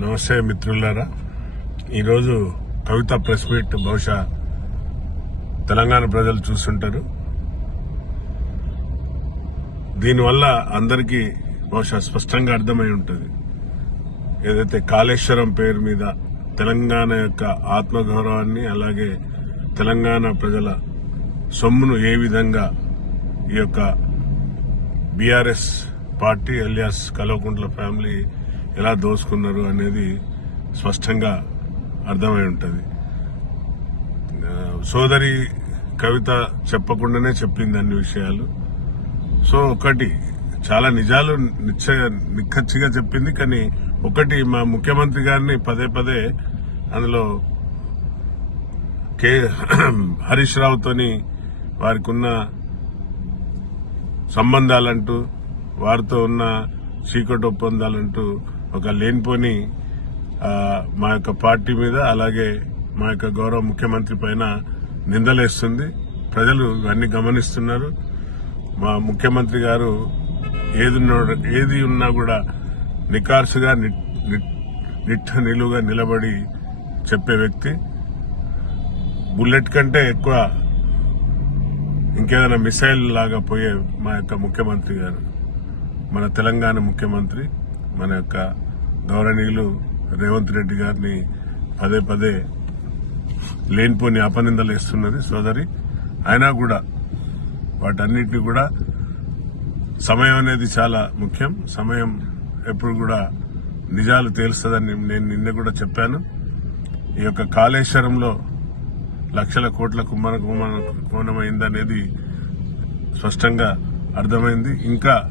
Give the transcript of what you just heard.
నమస్తే మిత్రులారా. ఈరోజు కవిత ప్రెస్ మీట్ బహుశా తెలంగాణ ప్రజలు చూస్తుంటారు. దీనివల్ల అందరికీ బహుశా స్పష్టంగా అర్థమై ఉంటుంది. ఏదైతే కాళేశ్వరం పేరు మీద తెలంగాణ యొక్క ఆత్మగౌరవాన్ని అలాగే తెలంగాణ ప్రజల సొమ్మును ఏ విధంగా ఈ యొక్క BRS party alias Kalvakuntla family ఎలా దోసుకున్నారు అనేది స్పష్టంగా అర్థమై ఉంటుంది. సోదరి కవిత చెప్పకుండానే చెప్పింది అన్ని విషయాలు. సో ఒకటి చాలా నిజాలు నిశ్చయ నిక్కచ్చిగా చెప్పింది కానీ ఒకటి మా ముఖ్యమంత్రి గారిని పదే పదే అందులో కే హరీష్ రావుతోని వారికి ఉన్న సంబంధాలంటూ వారితో ఉన్న చీకటి ఒప్పందాలంటూ ఒక లేనిపోని మా యొక్క పార్టీ మీద అలాగే మా యొక్క గౌరవ ముఖ్యమంత్రి పైన నిందలేస్తుంది. ప్రజలు ఇవన్నీ గమనిస్తున్నారు. మా ముఖ్యమంత్రి గారు ఏది ఉన్న- ఏది ఉన్నా కూడా నికార్సుగా ని- నిట్ట నిలువుగా నిలబడి చెప్పే వ్యక్తి. బుల్లెట్ కంటే ఎక్కువ ఇంకేదైనా మిసైల్ లాగా పోయే మా యొక్క ముఖ్యమంత్రి గారు. మన తెలంగాణ ముఖ్యమంత్రి మన యొక్క గౌరవనీయులు రేవంత్ రెడ్డి గారిని పదే పదే లేనిపోని అపనిందలు ఇస్తున్నది సోదరి. అయినా కూడా వాటన్నిటిని కూడా సమయం అనేది చాలా ముఖ్యం. సమయం ఎప్పుడు కూడా నిజాలు తేలుస్తుందని నేను నిన్న కూడా చెప్పాను. ఈ యొక్క కాళేశ్వరంలో లక్షల కోట్ల కుమ్మర కోణమైందనేది స్పష్టంగా అర్థమైంది. ఇంకా